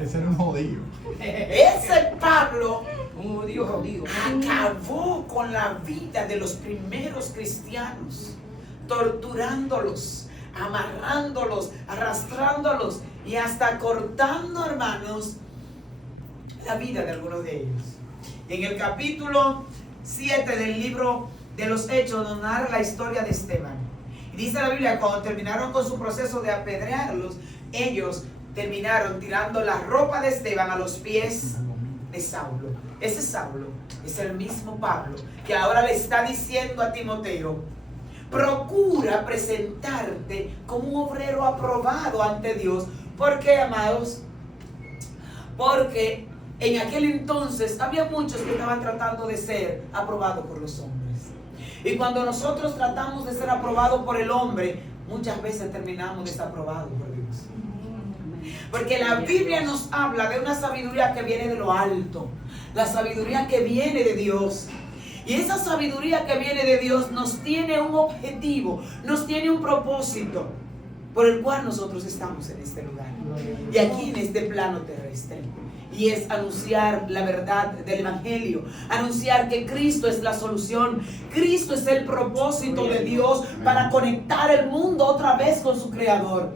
Ese era un jodido. Ese Pablo, un judío jodido, acabó con la vida de los primeros cristianos, torturándolos, amarrándolos, arrastrándolos y hasta cortando, hermanos, la vida de algunos de ellos. En el capítulo 7 del libro de los Hechos nos narra la historia de Esteban. Y dice la Biblia, cuando terminaron con su proceso de apedrearlos, ellos terminaron tirando la ropa de Esteban a los pies de Saulo. Ese Saulo es el mismo Pablo que ahora le está diciendo a Timoteo: procura presentarte como un obrero aprobado ante Dios. ¿Por qué, amados? Porque en aquel entonces había muchos que estaban tratando de ser aprobados por los hombres. Y cuando nosotros tratamos de ser aprobados por el hombre, muchas veces terminamos desaprobados por Dios. Porque la Biblia nos habla de una sabiduría que viene de lo alto, la sabiduría que viene de Dios. Y esa sabiduría que viene de Dios nos tiene un objetivo, nos tiene un propósito por el cual nosotros estamos en este lugar y aquí en este plano terrestre. Y es anunciar la verdad del Evangelio, anunciar que Cristo es la solución, Cristo es el propósito de Dios para conectar el mundo otra vez con su Creador.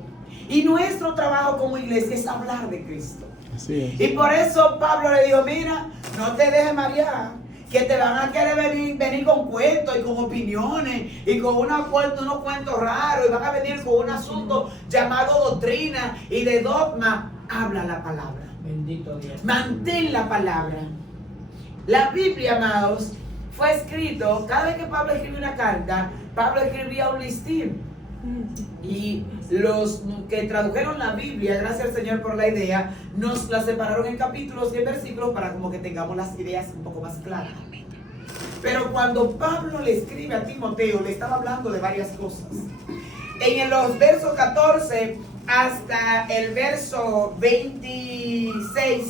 Y nuestro trabajo como iglesia es hablar de Cristo. Así es. Y por eso Pablo le dijo: mira, no te dejes marear, que te van a querer venir con cuentos y con opiniones y con unos cuentos raros, y van a venir con un asunto llamado doctrina y de dogma. Habla la palabra. Bendito Dios. Mantén la palabra. La Biblia, amados, fue escrito, cada vez que Pablo escribía una carta, Pablo escribía un listín. Y los que tradujeron la Biblia, gracias al Señor por la idea, nos la separaron en capítulos y en versículos para como que tengamos las ideas un poco más claras. Pero cuando Pablo le escribe a Timoteo, le estaba hablando de varias cosas. En los versos 14 hasta el verso 26,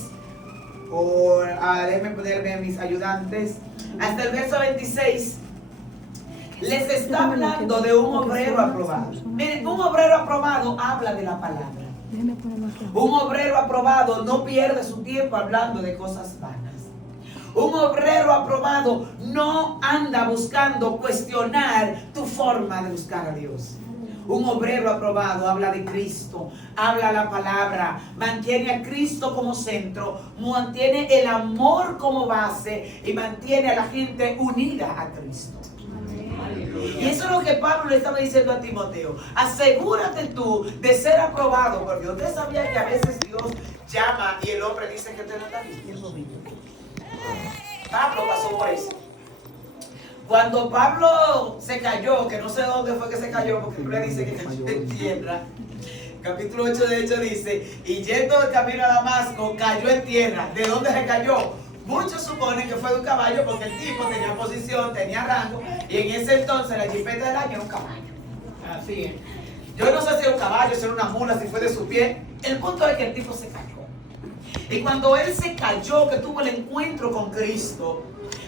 déjenme ponerme a mis ayudantes, hasta el verso 26, les está hablando de un obrero aprobado. Miren, un obrero aprobado habla de la palabra. Un obrero aprobado no pierde su tiempo hablando de cosas vanas. Un obrero aprobado no anda buscando cuestionar tu forma de buscar a Dios. Un obrero aprobado habla de Cristo, habla la palabra, mantiene a Cristo como centro, mantiene el amor como base y mantiene a la gente unida a Cristo. Y eso es lo que Pablo le estaba diciendo a Timoteo: asegúrate tú de ser aprobado por Dios. Usted sabía que a veces Dios llama y el hombre dice que te no está vistiendo bien. Pablo pasó por eso. Cuando Pablo se cayó, que no sé dónde fue que se cayó, porque Biblia dice que cayó en tierra. Capítulo 8 de hecho dice: y yendo de camino a Damasco, cayó en tierra. ¿De dónde se cayó? Muchos suponen que fue de un caballo, porque el tipo tenía posición, tenía rango, y en ese entonces la jipeta del año era un caballo. Así es. Yo no sé si era un caballo, si era una mula, si fue de su pie. El punto es que el tipo se cayó. Y cuando él se cayó, que tuvo el encuentro con Cristo,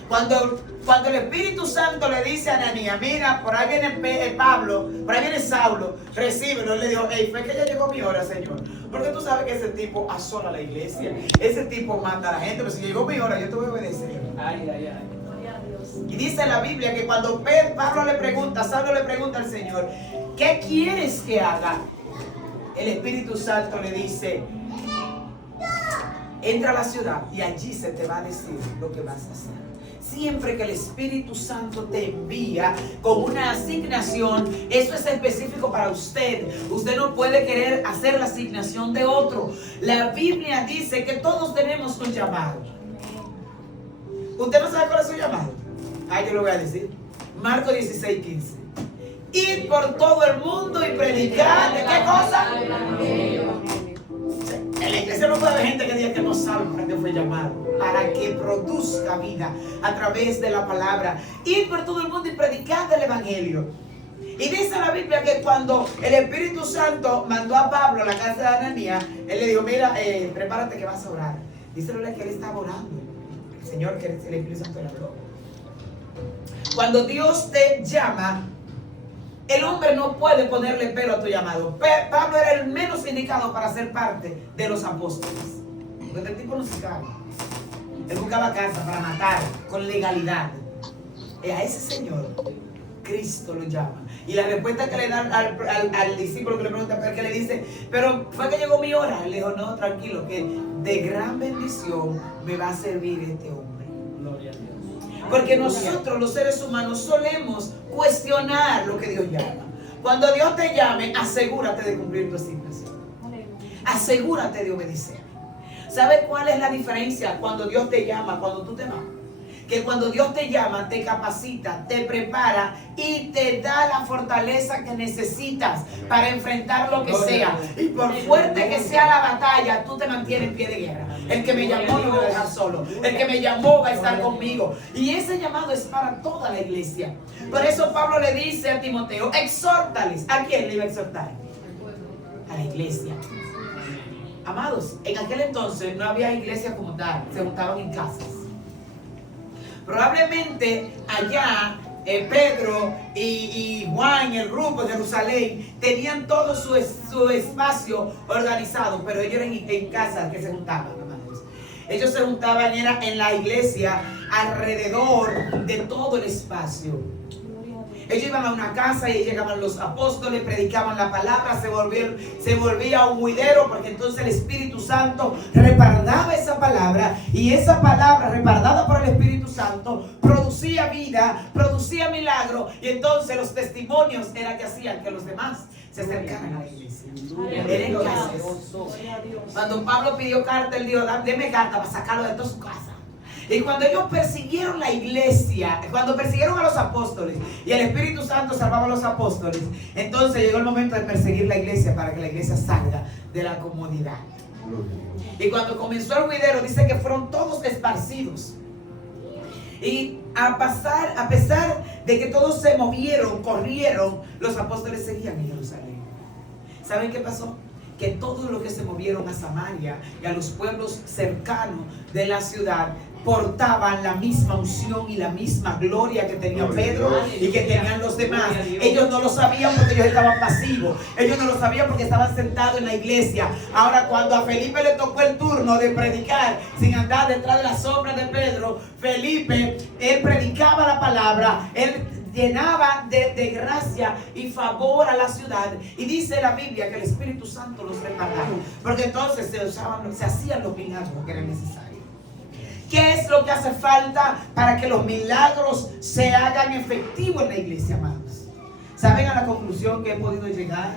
cuando el Espíritu Santo le dice a Ananías: mira, por ahí viene Pablo, por ahí viene Saulo, recíbelo. Él le dijo: hey, fue que ya llegó mi hora, Señor. Porque tú sabes que ese tipo asola la iglesia, ese tipo mata a la gente, pero si llegó mi hora, yo te voy a obedecer. Ay, ay, ay. Y dice la Biblia que cuando Saulo le pregunta al Señor: ¿qué quieres que haga? El Espíritu Santo le dice: entra a la ciudad y allí se te va a decir lo que vas a hacer. Siempre que el Espíritu Santo te envía con una asignación, eso es específico para usted. Usted no puede querer hacer la asignación de otro. La Biblia dice que todos tenemos un llamado. ¿Usted no sabe cuál es su llamado? Yo lo voy a decir. Marcos 16:15. Ir por todo el mundo y predicar. ¿De qué cosa? En la iglesia no puede haber gente que diga que no sabe para qué fue llamado. Para que produzca vida a través de la palabra. Ir por todo el mundo y predicar el Evangelio. Y dice la Biblia que cuando el Espíritu Santo mandó a Pablo a la casa de Ananías, él le dijo: mira, prepárate que vas a orar. Dice la Biblia que él estaba orando. El Señor, que el Espíritu Santo le habló. Cuando Dios te llama, el hombre no puede ponerle pero a tu llamado. Pablo era el menos indicado para ser parte de los apóstoles. porque este tipo no se caga. Él buscaba casa para matar con legalidad. Y a ese señor, Cristo lo llama. Y la respuesta que le dan al discípulo que le pregunta, que le dice, pero fue que llegó mi hora. Él le dijo, no, tranquilo, que de gran bendición me va a servir este hombre. Gloria a Dios. Porque nosotros, los seres humanos, solemos cuestionar lo que Dios llama. Cuando Dios te llame, asegúrate de cumplir tu asignación. Asegúrate de obedecer. ¿Sabes cuál es la diferencia cuando Dios te llama, cuando tú te vas? Que cuando Dios te llama, te capacita, te prepara y te da la fortaleza que necesitas para enfrentar lo que sea. Y por fuerte que sea la batalla, tú te mantienes en pie de guerra. El que me llamó no me va a dejar solo. El que me llamó va a estar conmigo. Y ese llamado es para toda la iglesia. Por eso Pablo le dice a Timoteo, exhórtales. ¿A quién le iba a exhortar? A la iglesia. Amados, en aquel entonces no había iglesia como tal, se juntaban en casas. Probablemente allá Pedro y Juan, el grupo de Jerusalén, tenían todo su espacio organizado, pero ellos eran en casas que se juntaban, amados. Ellos se juntaban en la iglesia alrededor de todo el espacio. Ellos iban a una casa y llegaban los apóstoles, predicaban la palabra, se volvía un huidero, porque entonces el Espíritu Santo respaldaba esa palabra, y esa palabra respaldada por el Espíritu Santo producía vida, producía milagro, y entonces los testimonios era que hacían que los demás se acercaran a la iglesia. Cuando Pablo pidió carta, él dijo, deme carta para sacarlo de toda su casa. Y cuando ellos persiguieron la iglesia, cuando persiguieron a los apóstoles y el Espíritu Santo salvaba a los apóstoles, entonces llegó el momento de perseguir la iglesia para que la iglesia salga de la comodidad. Y cuando comenzó el huidero, dice que fueron todos esparcidos. Y a pesar de que todos se movieron, corrieron, los apóstoles seguían en Jerusalén. ¿Saben qué pasó? Que todos los que se movieron a Samaria y a los pueblos cercanos de la ciudad portaban la misma unción y la misma gloria que tenía Pedro y que tenían los demás. Ellos no lo sabían porque ellos estaban pasivos. Ellos no lo sabían porque estaban sentados en la iglesia. Ahora, cuando a Felipe le tocó el turno de predicar sin andar detrás de la sombra de Pedro, Felipe, él predicaba la palabra, él llenaba de gracia y favor a la ciudad. Y dice la Biblia que el Espíritu Santo los respaldaba, porque entonces se hacían los milagros que eran necesarios. ¿Qué es lo que hace falta para que los milagros se hagan efectivos en la iglesia, amados? ¿Saben a la conclusión que he podido llegar?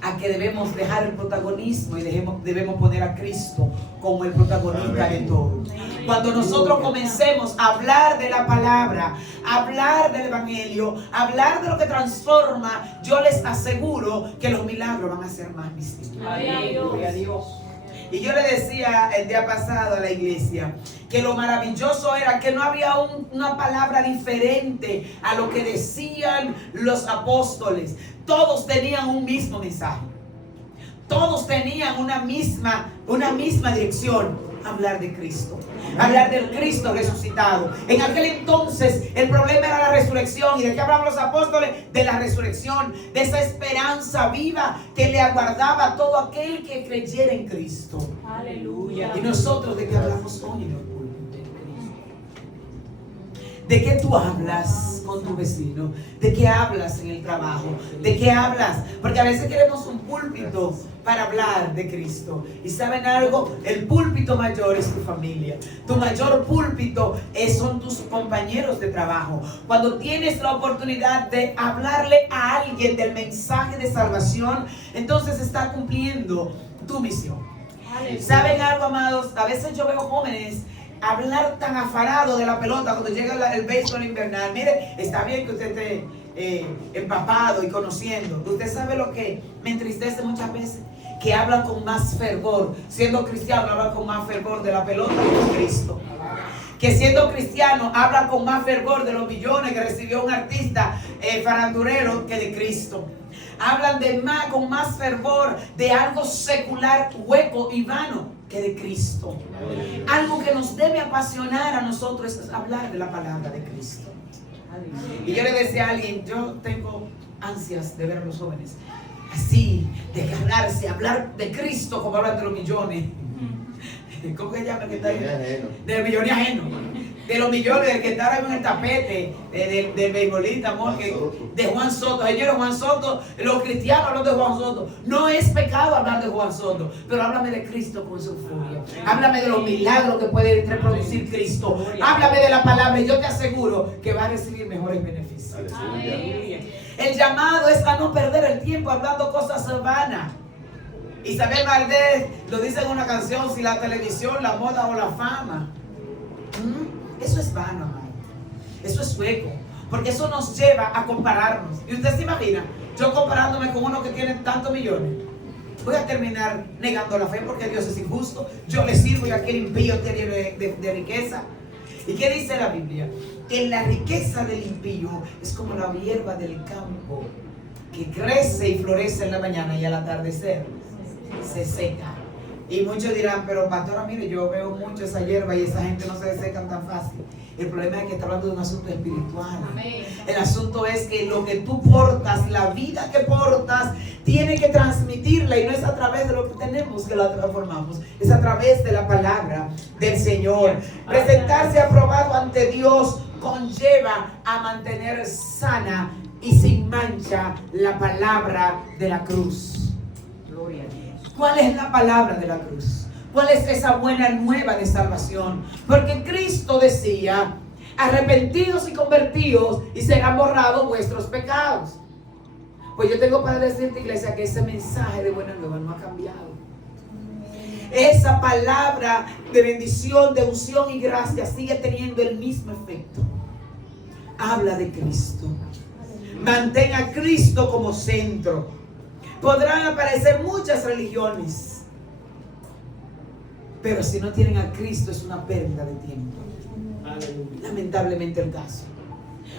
A que debemos dejar el protagonismo y debemos poner a Cristo como el protagonista de todo. Cuando nosotros comencemos a hablar de la palabra, hablar del evangelio, hablar de lo que transforma, yo les aseguro que los milagros van a ser más visibles. Gloria a Dios. Y yo le decía el día pasado a la iglesia que lo maravilloso era que no había una palabra diferente a lo que decían los apóstoles. Todos tenían un mismo mensaje. Todos tenían una misma dirección. Hablar de Cristo. Hablar del Cristo resucitado. En aquel entonces el problema era la resurrección. ¿Y de qué hablaban los apóstoles? De la resurrección. De esa esperanza viva que le aguardaba a todo aquel que creyera en Cristo. Aleluya. ¿Y nosotros de qué hablamos hoy en el púlpito? ¿De qué tú hablas con tu vecino? ¿De qué hablas en el trabajo? ¿De qué hablas? Porque a veces queremos un púlpito para hablar de Cristo. ¿Y saben algo? El púlpito mayor es tu familia. Tu mayor púlpito son tus compañeros de trabajo. Cuando tienes la oportunidad de hablarle a alguien del mensaje de salvación, entonces está cumpliendo tu misión. ¿Saben algo, amados? A veces yo veo jóvenes hablar tan afarado de la pelota cuando llega el béisbol invernal. Mire, está bien que usted esté empapado y conociendo. Usted sabe lo que me entristece muchas veces, que hablan con más fervor, siendo cristiano hablan con más fervor de la pelota que de Cristo. Que siendo cristiano hablan con más fervor de los millones que recibió un artista farandulero que de Cristo. Hablan con más fervor de algo secular, hueco y vano que de Cristo. Algo que nos debe apasionar a nosotros es hablar de la palabra de Cristo. Y yo le decía a alguien, yo tengo ansias de ver a los jóvenes así, de ganarse, hablar de Cristo como hablan de los millones. ¿Cómo que se llama el que está ahí? Del millones ajeno. De los millones que está ahí en el tapete, del beisbolista, amor, de Juan Soto. Señores, Juan Soto, los cristianos hablan de Juan Soto. No es pecado hablar de Juan Soto, pero háblame de Cristo con su furia. Háblame de los milagros que puede reproducir Cristo. Háblame de la palabra y yo te aseguro que va a recibir mejores beneficios. El llamado es a no perder el tiempo hablando cosas vanas. Isabel Valdés lo dice en una canción: si la televisión, la moda o la fama. Eso es vano, amado. Eso es hueco. Porque eso nos lleva a compararnos. Y usted se imagina, yo comparándome con uno que tiene tantos millones, voy a terminar negando la fe porque Dios es injusto. Yo le sirvo y aquel impío tiene de riqueza. ¿Y qué dice la Biblia? Que la riqueza del impío es como la hierba del campo, que crece y florece en la mañana y al atardecer se seca. Y muchos dirán: pero pastora, mire, yo veo mucho esa hierba y esa gente no se secan tan fácil. El problema es que está hablando de un asunto espiritual. Amén. El asunto es que lo que tú portas, la vida que portas, tiene que transmitirla, y no es a través de lo que tenemos que la transformamos, es a través de la palabra del Señor. Presentarse aprobado ante Dios conlleva a mantener sana y sin mancha la palabra de la cruz. Gloria a Dios. ¿Cuál es la palabra de la cruz? ¿Cuál es esa buena nueva de salvación? Porque Cristo decía: arrepentidos y convertidos y serán borrados vuestros pecados. Pues yo tengo para decirte, iglesia, que ese mensaje de buena nueva no ha cambiado. Esa palabra de bendición, de unción y gracia sigue teniendo el mismo efecto. Habla de Cristo. Mantén a Cristo como centro. Podrán aparecer muchas religiones, pero si no tienen a Cristo es una pérdida de tiempo. Lamentablemente el caso.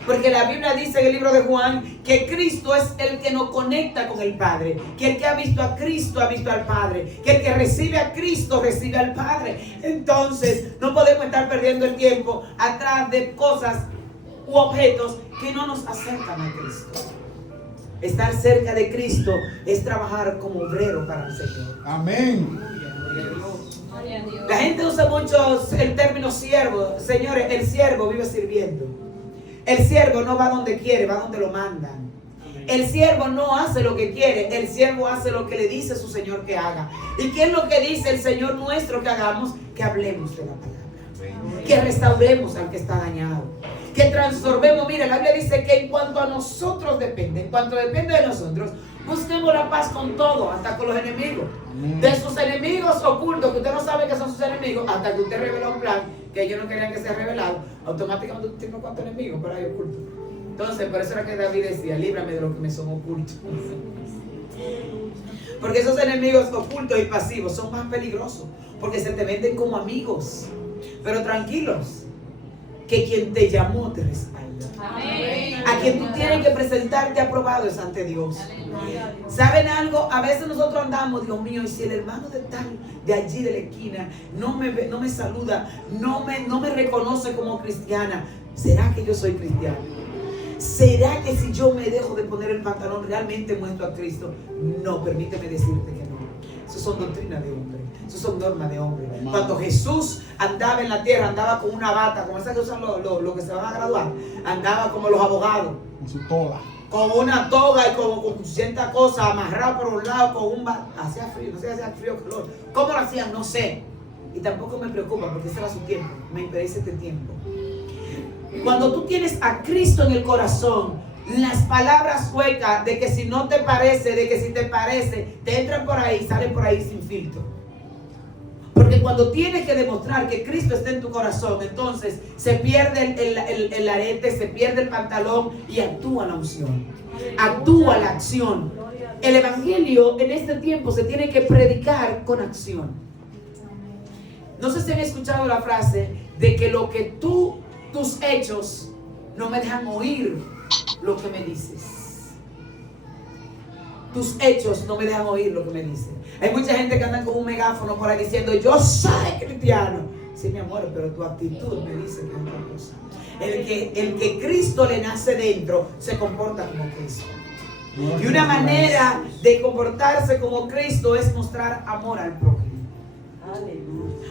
Porque la Biblia dice en el libro de Juan que Cristo es el que nos conecta con el Padre, que el que ha visto a Cristo ha visto al Padre, que el que recibe a Cristo recibe al Padre. Entonces no podemos estar perdiendo el tiempo atrás de cosas u objetos que no nos acercan a Cristo. Estar cerca de Cristo es trabajar como obrero para el Señor. Amén. La gente usa mucho el término siervo. Señores, el siervo vive sirviendo. El siervo no va donde quiere, va donde lo mandan. El siervo no hace lo que quiere, el siervo hace lo que le dice su Señor que haga. ¿Y qué es lo que dice el Señor nuestro que hagamos? Que hablemos de la palabra, que restauremos al que está dañado, que transformemos. Mira, la Biblia dice que en cuanto a nosotros depende, en cuanto depende de nosotros, busquemos la paz con todo, hasta con los enemigos. De sus enemigos ocultos, que usted no sabe que son sus enemigos, hasta que usted revela un plan que ellos no querían que sea revelado, automáticamente usted tiene cuántos enemigos por ahí ocultos. Entonces, por eso era que David decía: líbrame de lo que me son ocultos. Porque esos enemigos ocultos y pasivos son más peligrosos, porque se te venden como amigos. Pero tranquilos, que quien te llamó te respalda. Amén. A quien tú tienes que presentarte aprobado es ante Dios. ¿Saben algo? A veces nosotros andamos: Dios mío, y si el hermano de tal, de allí de la esquina, no me saluda, no me reconoce como cristiana, ¿será que yo soy cristiano? ¿Será que si yo me dejo de poner el pantalón realmente muestro a Cristo? No, permíteme decirte que no. Eso son doctrinas de hombre, eso son normas de hombre. Cuando Jesús andaba en la tierra, andaba con una bata, como esa que usan los que se van a graduar, andaba como los abogados, con su toga, con una toga y con cierta cosa amarrado por un lado, con un hacía frío, no sé si hacía frío o calor. ¿Cómo lo hacían? No sé. Y tampoco me preocupa, porque ese era su tiempo. Me interesa este tiempo. Cuando tú tienes a Cristo en el corazón, las palabras huecas de que si no te parece, de que si te parece, te entran por ahí y salen por ahí sin filtro. Porque cuando tienes que demostrar que Cristo está en tu corazón, entonces se pierde el arete, se pierde el pantalón y actúa la unción, actúa la acción. El evangelio en este tiempo se tiene que predicar con acción. No sé si han escuchado la frase de que lo que tus hechos no me dejan oír lo que me dices. Tus hechos no me dejan oír lo que me dices. Hay mucha gente que anda con un megáfono por ahí diciendo: yo soy cristiano. Sí, mi amor, pero tu actitud me dice que es otra cosa. El que Cristo le nace dentro se comporta como Cristo. Y una manera de comportarse como Cristo es mostrar amor al prójimo.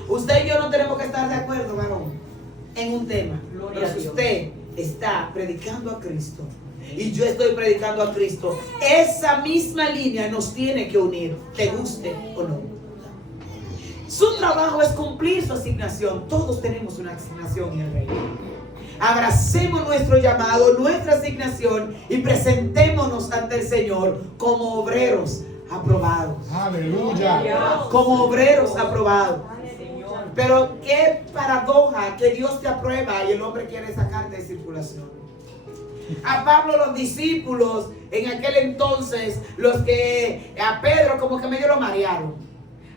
Usted y yo no tenemos que estar de acuerdo, varón, en un tema. Pero si usted está predicando a Cristo y yo estoy predicando a Cristo, esa misma línea nos tiene que unir, te guste o no. Su trabajo es cumplir su asignación. Todos tenemos una asignación en el reino. Abracemos nuestro llamado, nuestra asignación y presentémonos ante el Señor como obreros aprobados. Aleluya. Como obreros aprobados. Pero qué paradoja que Dios te aprueba y el hombre quiere sacarte de circulación. A Pablo, los discípulos en aquel entonces, a Pedro como que medio lo marearon.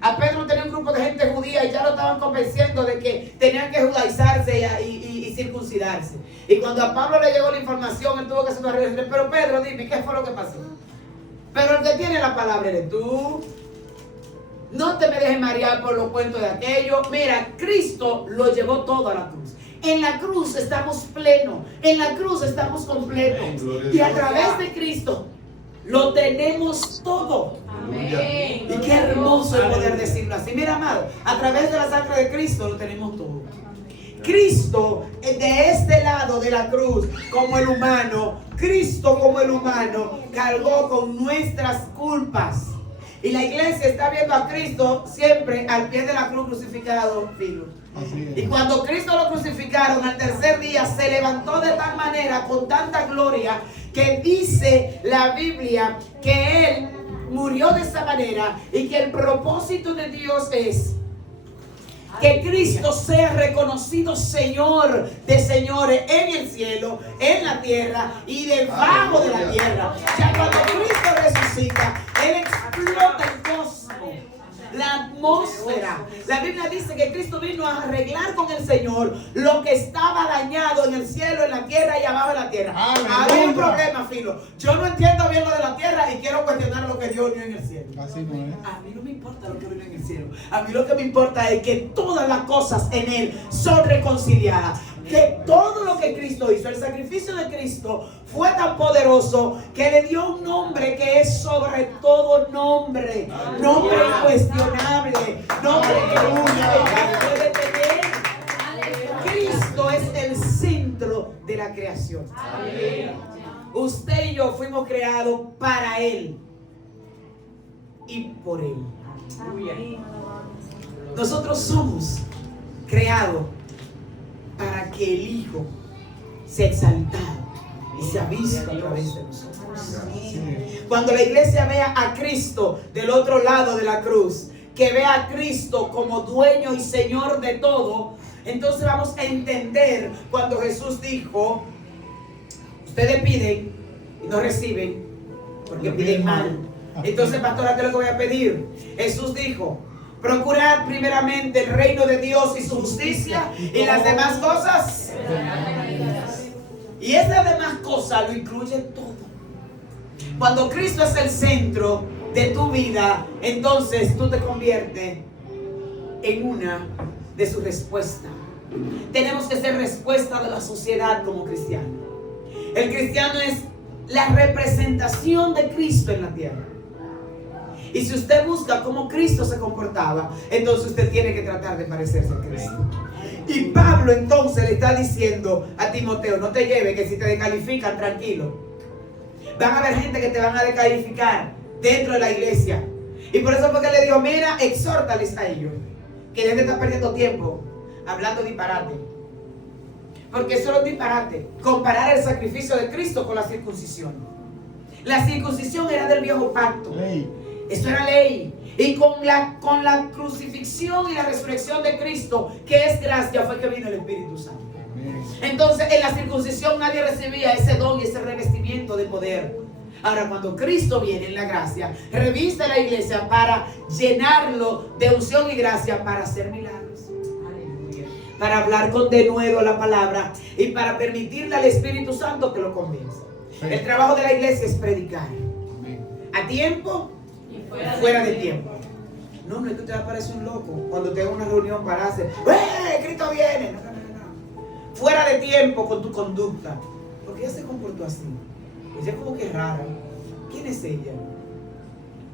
A Pedro tenía un grupo de gente judía y ya lo estaban convenciendo de que tenían que judaizarse y circuncidarse. Y cuando a Pablo le llegó la información, él tuvo que hacer una reacción. Pero Pedro, dime, ¿qué fue lo que pasó? Pero el que tiene la palabra eres tú. No te me dejes marear por los cuentos de aquello. Mira, Cristo lo llevó todo a la cruz. En la cruz estamos plenos. En la cruz estamos completos. Y a través de Cristo lo tenemos todo. Amén. Y qué hermoso el poder decirlo así. Mira, amado, a través de la sangre de Cristo lo tenemos todo. Cristo de este lado de la cruz como el humano, Cristo como el humano cargó con nuestras culpas. Y la iglesia está viendo a Cristo siempre al pie de la cruz crucificado, filo. Y cuando Cristo lo crucificaron, al tercer día se levantó de tal manera, con tanta gloria, que dice la Biblia que Él murió de esa manera y que el propósito de Dios es que Cristo sea reconocido Señor de señores en el cielo, en la tierra y debajo de la tierra. Ya cuando Cristo resucita, Él explota el cosmos, la atmósfera. La Biblia dice que Cristo vino a arreglar con el Señor lo que estaba dañado en el cielo, en la tierra y abajo de la tierra. Hay un problema, filo. Yo no entiendo bien lo de la tierra y quiero cuestionar lo que Dios vio en el cielo. Así no es. A mí no me importa lo que vino en el cielo. A mí lo que me importa es que todas las cosas en Él son reconciliadas. Que todo lo que Cristo hizo, el sacrificio de Cristo, fue tan poderoso que le dio un nombre que es sobre todo nombre. Nombre incuestionable. Nombre que nunca puede tener. Cristo es el centro de la creación. Usted y yo fuimos creados para Él y por Él. Nosotros somos creados para que el Hijo sea exaltado y sea visto a través de nosotros. Cuando la iglesia vea a Cristo del otro lado de la cruz, que vea a Cristo como dueño y Señor de todo, entonces vamos a entender cuando Jesús dijo: ustedes piden y no reciben porque piden mal. Entonces, pastora, ¿qué es lo que voy a pedir? Jesús dijo: procurad primeramente el reino de Dios y su justicia, y las demás cosas. Y esas demás cosas lo incluye todo. Cuando Cristo es el centro de tu vida, entonces tú te conviertes en una de sus respuestas. Tenemos que ser respuesta de la sociedad como cristianos. El cristiano es la representación de Cristo en la tierra. Y si usted busca cómo Cristo se comportaba, entonces usted tiene que tratar de parecerse a Cristo. Y Pablo entonces le está diciendo a Timoteo: no te lleves, que si te descalifican, tranquilo. Van a haber gente que te van a descalificar dentro de la iglesia. Y por eso fue que le dijo: mira, exhórtales a ellos, que deben estar perdiendo tiempo hablando disparate. Porque eso es un disparate. Comparar el sacrificio de Cristo con la circuncisión. La circuncisión era del viejo pacto. Esto era ley. Y con la crucifixión y la resurrección de Cristo, que es gracia, fue que vino el Espíritu Santo. Entonces en la circuncisión nadie recibía ese don y ese revestimiento de poder. Ahora, cuando Cristo viene en la gracia, reviste a la iglesia para llenarlo de unción y gracia para hacer milagros, para hablar con denuedo la palabra y para permitirle al Espíritu Santo que lo convenza. El trabajo de la iglesia es predicar a tiempo y fuera de tiempo. No es que usted parece un loco cuando tenga una reunión para hacer Cristo viene. No. Fuera de tiempo con tu conducta. Porque ella se comportó así. Ella es como que rara. ¿Quién es ella?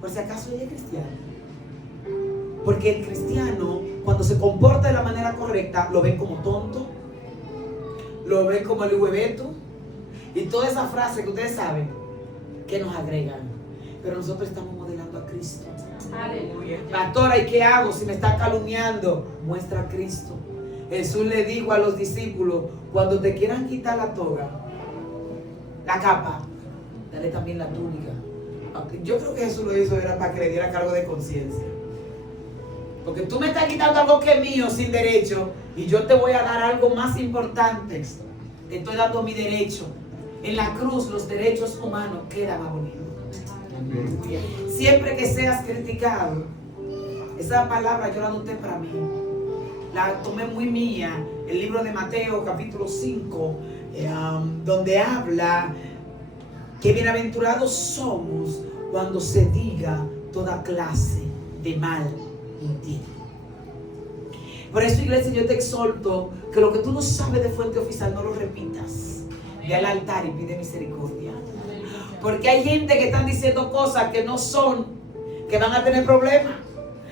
Por si acaso ella es cristiana. Porque el cristiano, cuando se comporta de la manera correcta, lo ven como tonto, lo ven como el hueveto y toda esa frase que ustedes saben que nos agregan. Pero nosotros estamos modelando a Cristo. Aleluya. Pastora, ¿y qué hago si me está calumniando? Muestra a Cristo. Jesús le dijo a los discípulos: cuando te quieran quitar la toga, la capa, dale también la túnica. Yo creo que Jesús lo hizo era para que le diera cargo de conciencia. Porque tú me estás quitando algo que es mío sin derecho, y yo te voy a dar algo más importante. Te estoy dando mi derecho. En la cruz los derechos humanos quedan abolidos. Siempre que seas criticado, esa palabra yo la anoté para mí, la tomé muy mía, el libro de Mateo capítulo 5, donde habla que bienaventurados somos cuando se diga toda clase de mal en ti. Por eso, iglesia, yo te exhorto que lo que tú no sabes de fuente oficial no lo repitas. Ve al altar y pide misericordia. Porque hay gente que están diciendo cosas que no son, que van a tener problemas.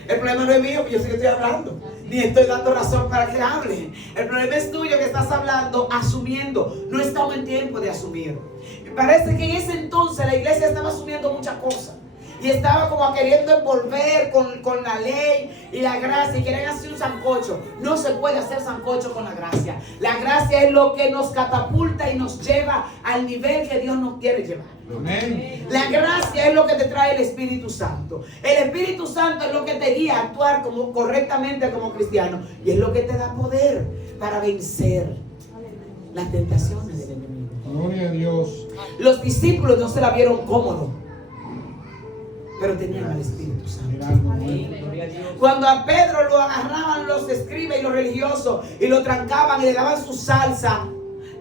El problema no es mío, yo sí que estoy hablando, ni estoy dando razón para que hable. El problema es tuyo, que estás hablando, asumiendo. No estamos en tiempo de asumir. Me parece que en ese entonces la iglesia estaba asumiendo muchas cosas. Y estaba como queriendo envolver con la ley y la gracia, y querían hacer un sancocho. No se puede hacer sancocho con la gracia. La gracia es lo que nos catapulta y nos lleva al nivel que Dios nos quiere llevar. Amén. La gracia es lo que te trae el Espíritu Santo. El Espíritu Santo es lo que te guía a actuar correctamente como cristiano. Y es lo que te da poder para vencer las tentaciones del enemigo. Gloria a Dios. Los discípulos no se la vieron cómodo, pero tenían al Espíritu Santo. Cuando a Pedro lo agarraban los escribas y los religiosos y lo trancaban y le daban su salsa,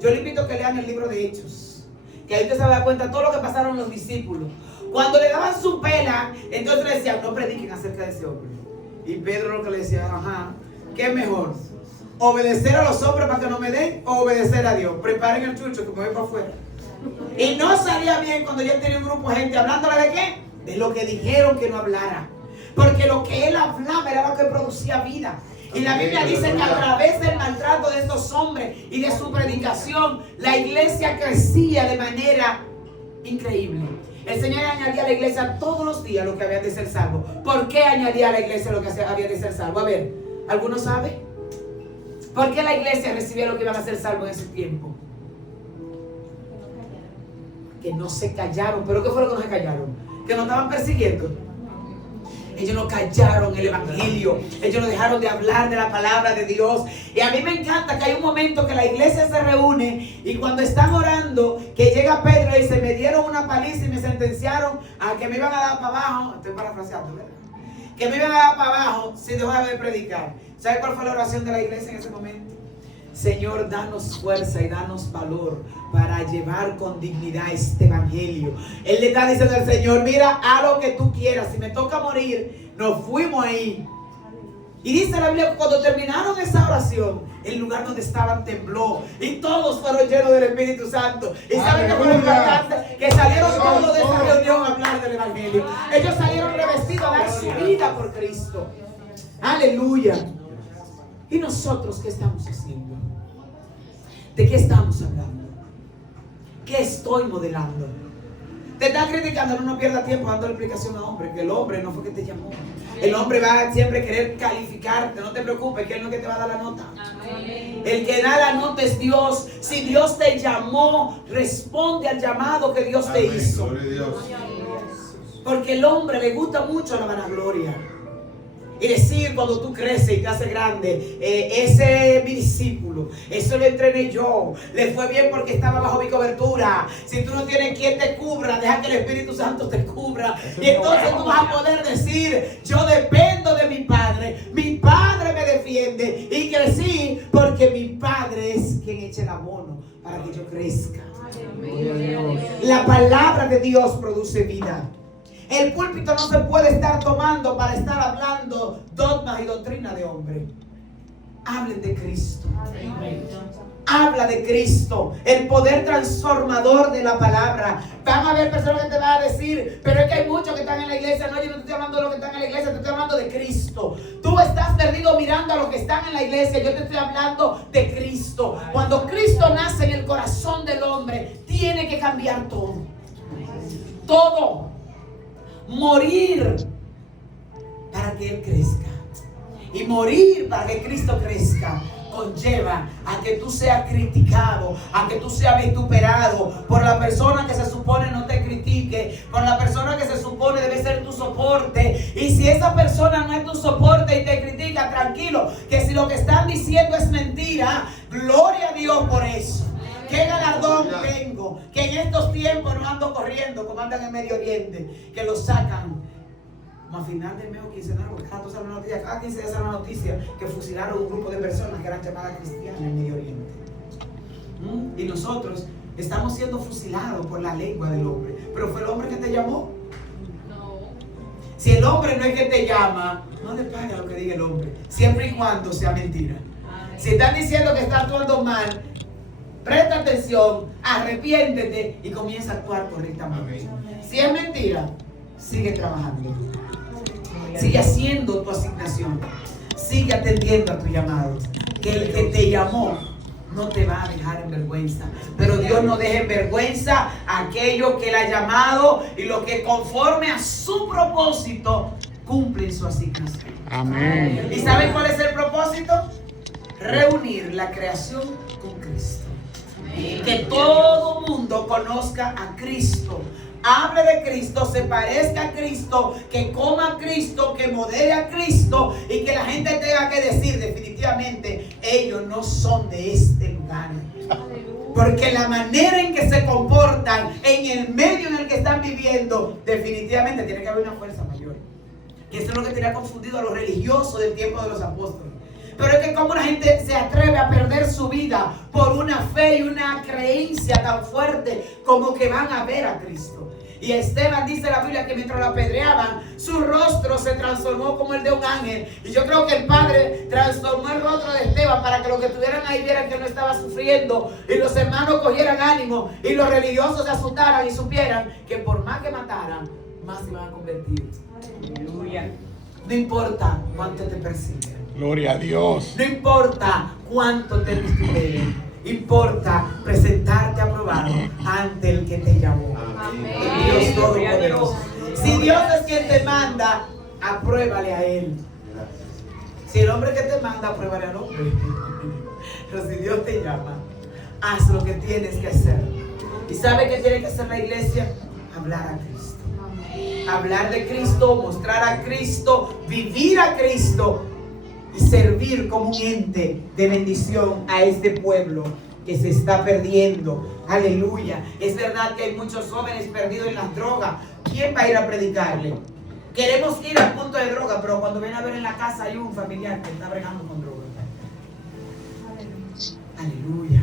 yo le invito a que lean el libro de Hechos, que ahí usted se va a dar cuenta de todo lo que pasaron los discípulos. Cuando le daban su pela, entonces le decían: no prediquen acerca de ese hombre. Y Pedro lo que le decía: ajá, ¿qué es mejor? ¿Obedecer a los hombres para que no me den, o obedecer a Dios? Preparen el chucho que me voy para afuera. Y no salía bien cuando ya tenía un grupo de gente hablándole de qué, de lo que dijeron que no hablara, porque lo que él hablaba era lo que producía vida. Y la Biblia dice que a través del maltrato de estos hombres y de su predicación, la iglesia crecía de manera increíble. El Señor añadía a la iglesia todos los días lo que había de ser salvo. ¿Por qué añadía a la iglesia lo que había de ser salvo? A ver, ¿alguno sabe? ¿Por qué la iglesia recibía lo que iban a ser salvo en ese tiempo? Que no se callaron. ¿Pero qué fue lo que no se callaron? Que nos estaban persiguiendo. Ellos no callaron el evangelio. Ellos no dejaron de hablar de la palabra de Dios. Y a mí me encanta que hay un momento que la iglesia se reúne, y cuando están orando, que llega Pedro y dice: me dieron una paliza y me sentenciaron a que me iban a dar para abajo. Estoy parafraseando, ¿verdad? Que me iban a dar para abajo si dejaba de predicar. ¿Sabe cuál fue la oración de la iglesia en ese momento? Señor, danos fuerza y danos valor para llevar con dignidad este evangelio. Él le está diciendo al Señor: mira, haz lo que tú quieras. Si me toca morir, nos fuimos ahí. Y dice la Biblia que cuando terminaron esa oración, el lugar donde estaban tembló y todos fueron llenos del Espíritu Santo. Y saben que fue lo importante, que salieron todos de esa reunión a hablar del evangelio. Ellos salieron revestidos a dar su vida por Cristo. Aleluya. ¿Y nosotros qué estamos haciendo? ¿De qué estamos hablando? ¿Qué estoy modelando? Te están criticando, no pierdas tiempo dando explicación a hombre, que el hombre no fue que te llamó. El hombre va a siempre querer calificarte. No te preocupes, que él no es que te va a dar la nota. El que da la nota es Dios. Si Dios te llamó, responde al llamado que Dios te hizo. Porque el hombre le gusta mucho la vanagloria. Y decir cuando tú creces y te haces grande, ese es mi discípulo, eso lo entrené yo, le fue bien porque estaba bajo mi cobertura. Si tú no tienes quien te cubra, deja que el Espíritu Santo te cubra. Y entonces tú vas a poder decir: yo dependo de mi Padre me defiende. Y crecí porque mi Padre es quien echa el abono para que yo crezca. La palabra de Dios produce vida. El púlpito no se puede estar tomando para estar hablando dogmas y doctrina de hombre. Hablen de Cristo. Habla de Cristo, el poder transformador de la palabra. Van a haber personas que te van a decir: pero es que hay muchos que están en la iglesia. No, yo no te estoy hablando de los que están en la iglesia, te estoy hablando de Cristo. Cristo. Tú estás perdido mirando a los que están en la iglesia. Yo te estoy hablando de Cristo. Cuando Cristo nace en el corazón del hombre, tiene que cambiar todo. Todo. Morir para que Él crezca. Y morir para que Cristo crezca conlleva a que tú seas criticado, a que tú seas vituperado por la persona que se supone no te critique, por la persona que se supone debe ser tu soporte. Y si esa persona no es tu soporte y te critica, tranquilo, que si lo que están diciendo es mentira, gloria a Dios por eso. ¿Qué galardón tengo? Que en estos tiempos no ando corriendo como andan en Medio Oriente, que lo sacan a final del mes o quincenal, porque cada 15 días sale una noticia que fusilaron un grupo de personas que eran llamadas cristianas en Medio Oriente. Y nosotros estamos siendo fusilados por la lengua del hombre. Pero fue el hombre que te llamó. No. Si el hombre no es que te llama, no le paga lo que diga el hombre, siempre y cuando sea mentira. Si están diciendo que está actuando mal, presta atención, arrepiéntete y comienza a actuar correctamente. Si es mentira, sigue trabajando. Sigue haciendo tu asignación. Sigue atendiendo a tu llamado. Que el que te llamó no te va a dejar en vergüenza. Pero Dios no deja en vergüenza a aquellos que Él ha llamado y los que conforme a su propósito cumplen su asignación. Amén. ¿Y saben cuál es el propósito? Reunir la creación con Cristo. Que todo mundo conozca a Cristo, hable de Cristo, se parezca a Cristo, que coma a Cristo, que modele a Cristo y que la gente tenga que decir definitivamente, ellos no son de este lugar. Porque la manera en que se comportan en el medio en el que están viviendo, definitivamente tiene que haber una fuerza mayor. Y eso es lo que tenía confundido a los religiosos del tiempo de los apóstoles. Pero es que como la gente se atreve a perder su vida por una fe y una creencia tan fuerte como que van a ver a Cristo. Y Esteban, dice la Biblia, que mientras lo apedreaban, su rostro se transformó como el de un ángel. Y yo creo que el Padre transformó el rostro de Esteban para que los que estuvieran ahí vieran que no estaba sufriendo. Y los hermanos cogieran ánimo. Y los religiosos se asustaran y supieran que por más que mataran, más se iban a convertir. Aleluya. No importa cuánto te persiguen. Gloria a Dios. No importa cuánto te vituperen, importa presentarte aprobado ante el que te llamó. Amén. Dios Todopoderoso. Si Dios es quien te manda, apruébale a Él. Si el hombre que te manda, apruébale al hombre. Pero si Dios te llama, haz lo que tienes que hacer. ¿Y sabe qué tiene que hacer la iglesia? Hablar a Cristo. Hablar de Cristo, mostrar a Cristo, vivir a Cristo y servir como un ente de bendición a este pueblo que se está perdiendo. Aleluya. Es verdad que hay muchos jóvenes perdidos en las drogas. ¿Quién va a ir a predicarle? Queremos ir al punto de droga, pero cuando ven a ver en la casa hay un familiar que está bregando con droga. Aleluya.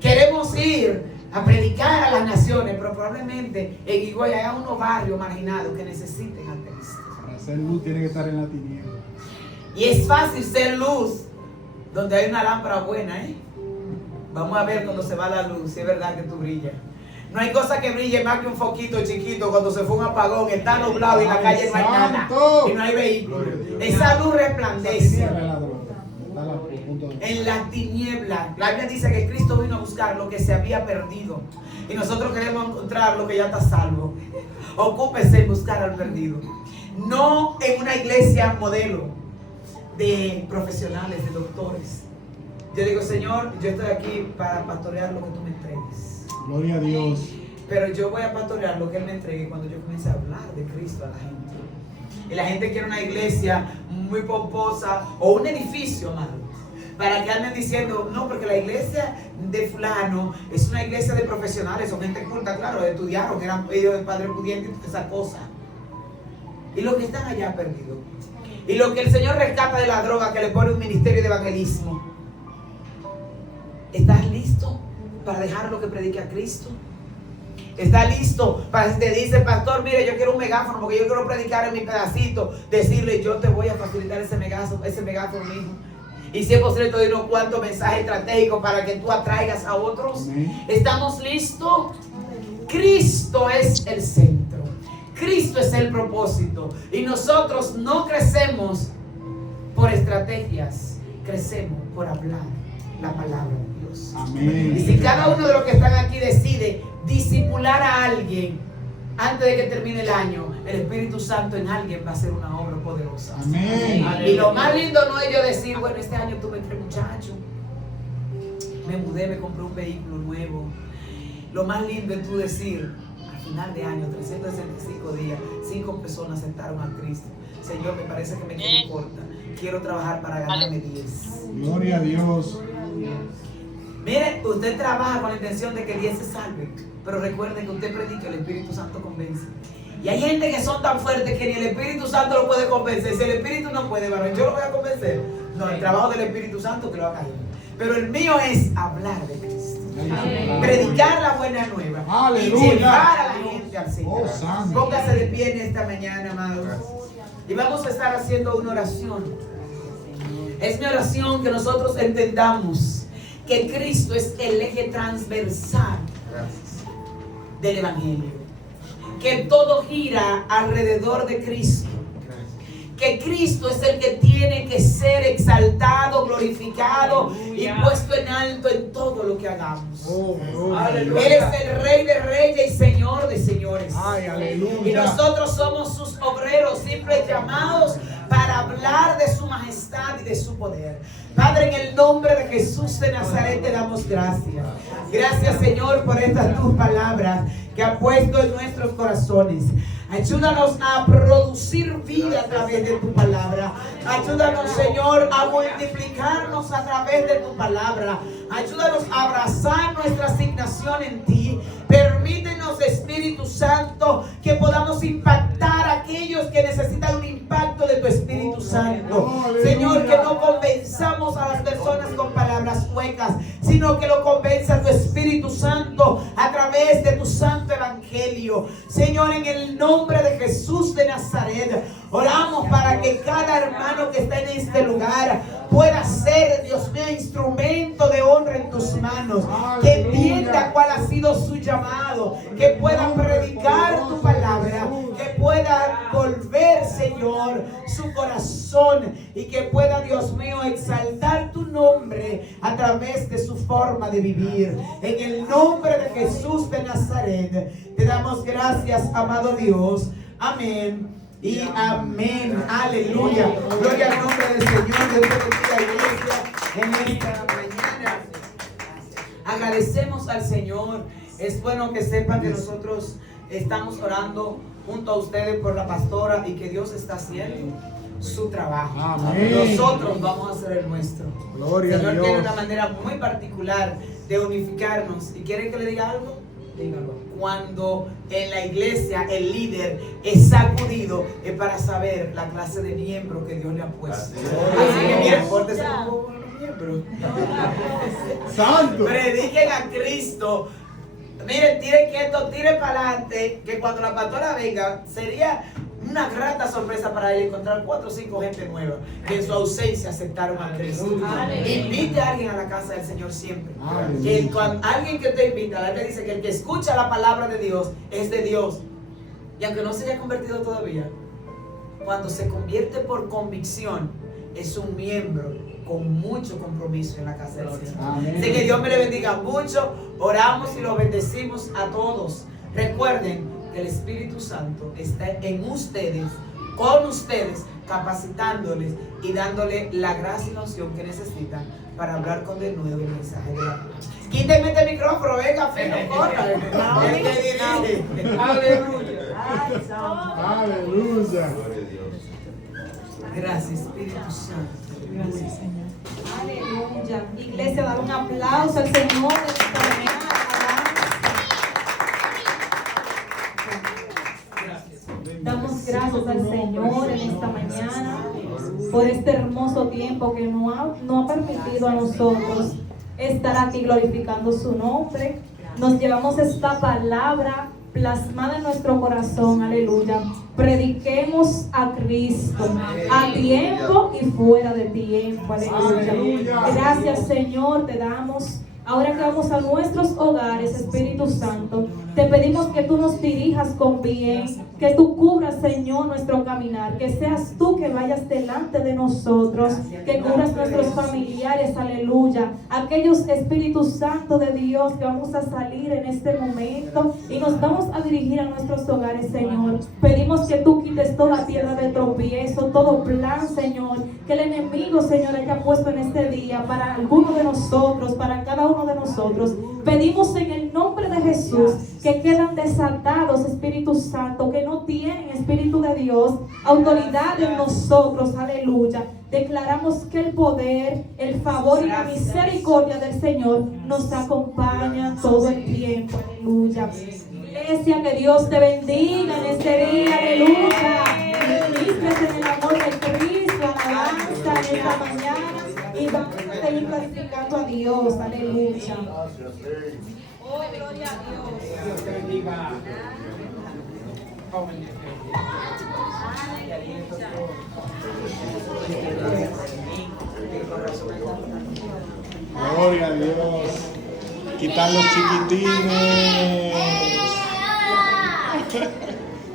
Queremos ir a predicar a las naciones, pero probablemente en Higüey haya unos barrios marginados que necesiten a Cristo. Para hacer luz tiene que estar en la tiniebla. Y es fácil ser luz donde hay una lámpara buena, ¿eh? Vamos a ver cuando se va la luz, si es verdad que tú brillas. No hay cosa que brille más que un foquito chiquito cuando se fue un apagón, está nublado y en la calle no hay nada y no hay vehículo. Esa luz resplandece en la tiniebla. La Biblia dice que Cristo vino a buscar lo que se había perdido y nosotros queremos encontrar lo que ya está salvo. Ocúpese en buscar al perdido. No en una iglesia modelo de profesionales, de doctores. Yo digo, Señor, yo estoy aquí para pastorear lo que tú me entregues. Gloria a Dios. Pero yo voy a pastorear lo que Él me entregue cuando yo comience a hablar de Cristo a la gente. Y la gente quiere una iglesia muy pomposa o un edificio, amado, para que anden diciendo, no, porque la iglesia de fulano es una iglesia de profesionales, son gente culta, claro, estudiaron, eran ellos de padre pudiente y toda esa cosa. Y los que están allá perdidos. Y lo que el Señor rescata de la droga, que le pone un ministerio de evangelismo. ¿Estás listo para dejar lo que predique a Cristo? ¿Estás listo para si te dice, pastor, mire, yo quiero un megáfono porque yo quiero predicar en mi pedacito? Decirle, yo te voy a facilitar ese megáfono mismo. Y si es posible, te doy unos cuantos mensajes estratégicos para que tú atraigas a otros. ¿Estamos listos? Cristo es el centro. Cristo es el propósito. Y nosotros no crecemos por estrategias, crecemos por hablar la palabra de Dios. Amén. Y si cada uno de los que están aquí decide discipular a alguien antes de que termine el año, el Espíritu Santo en alguien va a hacer una obra poderosa. Amén. Y lo más lindo no es yo decir, bueno, este año tuve 3 muchachos, me mudé, me compré un vehículo nuevo. Lo más lindo es tú decir, al final de año, 365 días, 5 personas aceptaron a Cristo. Señor, me parece que me quedé corta. Quiero trabajar para ganarme 10. Gloria a Dios. Mire, usted trabaja con la intención de que 10 se salven, pero recuerde que usted predica, el Espíritu Santo convence. Y hay gente que son tan fuertes que ni el Espíritu Santo lo puede convencer. Si el Espíritu no puede, varón, yo lo voy a convencer. No, el trabajo del Espíritu Santo que lo haga él. Pero el mío es hablar de Cristo. Amén. Predicar la buena nueva. Aleluya. Y llevar a la gente al Señor. Oh, santo. Póngase de pie en esta mañana, amados. Y vamos a estar haciendo una oración. Es mi oración que nosotros entendamos que Cristo es el eje transversal del Evangelio. Que todo gira alrededor de Cristo. Que Cristo es el que tiene que ser exaltado, glorificado y puesto en alto en todo lo que hagamos. Oh, Él es el Rey de reyes y Señor de señores. Ay, aleluya. Y nosotros somos sus obreros, simples llamados para hablar de su majestad y de su poder. Padre, en el nombre de Jesús de Nazaret te damos gracias. Gracias, Señor, por estas tus palabras que has puesto en nuestros corazones. Ayúdanos a producir vida a través de tu palabra. Ayúdanos, Señor, a multiplicarnos a través de tu palabra. Ayúdanos a abrazar nuestra asignación en ti. Permítenos, Espíritu Santo, que podamos impactar a aquellos que necesitan un impacto de tu Espíritu Santo. Señor, que no convenzamos a las personas con palabras huecas, sino que lo convenza tu Espíritu Santo a través de tu santo evangelio. Señor, en el nombre de Jesús de Nazaret, oramos para que cada hermano que está en este lugar pueda ser, Dios mío, instrumento de honra en tus manos. Que entienda cuál ha sido su llamado, que pueda predicar tu palabra, que pueda volver, Señor, su corazón y que pueda, Dios mío, exaltar tu nombre a través de su forma de vivir. En el nombre de Jesús de Nazaret te damos gracias, amado Dios. Amén y amén. Aleluya. Gloria al nombre del Señor. Dios bendiga, iglesia, en esta mañana. Agradecemos al Señor. Es bueno que sepan que nosotros estamos orando junto a ustedes por la pastora y que Dios está haciendo su trabajo. Amén. Nosotros vamos a hacer el nuestro. Gloria El Señor a Dios. tiene una manera muy particular de unificarnos. ¿Y quieren que le diga algo? Dígalo. Cuando en la iglesia el líder es sacudido, es para saber la clase de miembro que Dios le ha puesto. Así que miren, pórtense como buenos miembros. Santo. Prediquen a Cristo. Miren, tiren quieto, tiren para adelante, que cuando la pastora venga, sería una grata sorpresa para ella encontrar 4 o 5 gente nueva que en su ausencia aceptaron a Cristo. Invite a alguien a la casa del Señor siempre. Que cuando alguien que te invita, la Biblia dice que el que escucha la palabra de Dios es de Dios. Y aunque no se haya convertido todavía, cuando se convierte por convicción, es un miembro con mucho compromiso en la casa del Señor. Amén. Así que Dios me le bendiga mucho. Oramos y lo bendecimos a todos. Recuerden que el Espíritu Santo está en ustedes, con ustedes, capacitándoles y dándole la gracia y la unción que necesitan para hablar con de nuevo el mensaje de la paz. Quítenme este micrófono, venga, fe, no corra. Él te dirige. Aleluya. Aleluya. Gracias, Espíritu Santo. Gracias, Señor. Aleluya. Iglesia, dar un aplauso al Señor en esta mañana. Damos gracias al Señor en esta mañana por este hermoso tiempo que nos ha permitido a nosotros estar aquí glorificando su nombre. Nos llevamos esta palabra plasmada en nuestro corazón, aleluya. Prediquemos a Cristo a tiempo y fuera de tiempo, aleluya. Gracias, Señor, te damos. Ahora que vamos a nuestros hogares, Espíritu Santo, Te pedimos que tú nos dirijas con bien, que tú cubras, Señor, nuestro caminar, que seas tú que vayas delante de nosotros, que cubras nuestros familiares, aleluya. Aquellos Espíritu Santo de Dios que vamos a salir en este momento y nos vamos a dirigir a nuestros hogares, Señor. Pedimos que tú quites toda piedra de tropiezo, todo plan, Señor, que el enemigo, Señor, haya puesto en este día para alguno de nosotros, para cada uno de nosotros. Pedimos en el nombre de Jesús que quedan desatados, Espíritu Santo, que no tienen, Espíritu de Dios, autoridad en nosotros, aleluya. Declaramos que el poder, el favor y la misericordia del Señor nos acompañan todo el tiempo, aleluya. Iglesia, que Dios te bendiga en este día, aleluya. Vístete en el amor de Cristo, alabanza en esta mañana y vamos a seguir glorificando a Dios, aleluya. Oh, gloria a Dios. Dios te bendiga. Gloria a Dios. Quitar los chiquitines.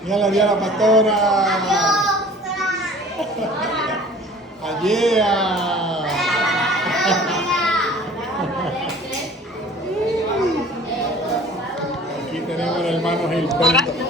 Mira la la pastora. Allá. Aquí tenemos al hermano Gilberto.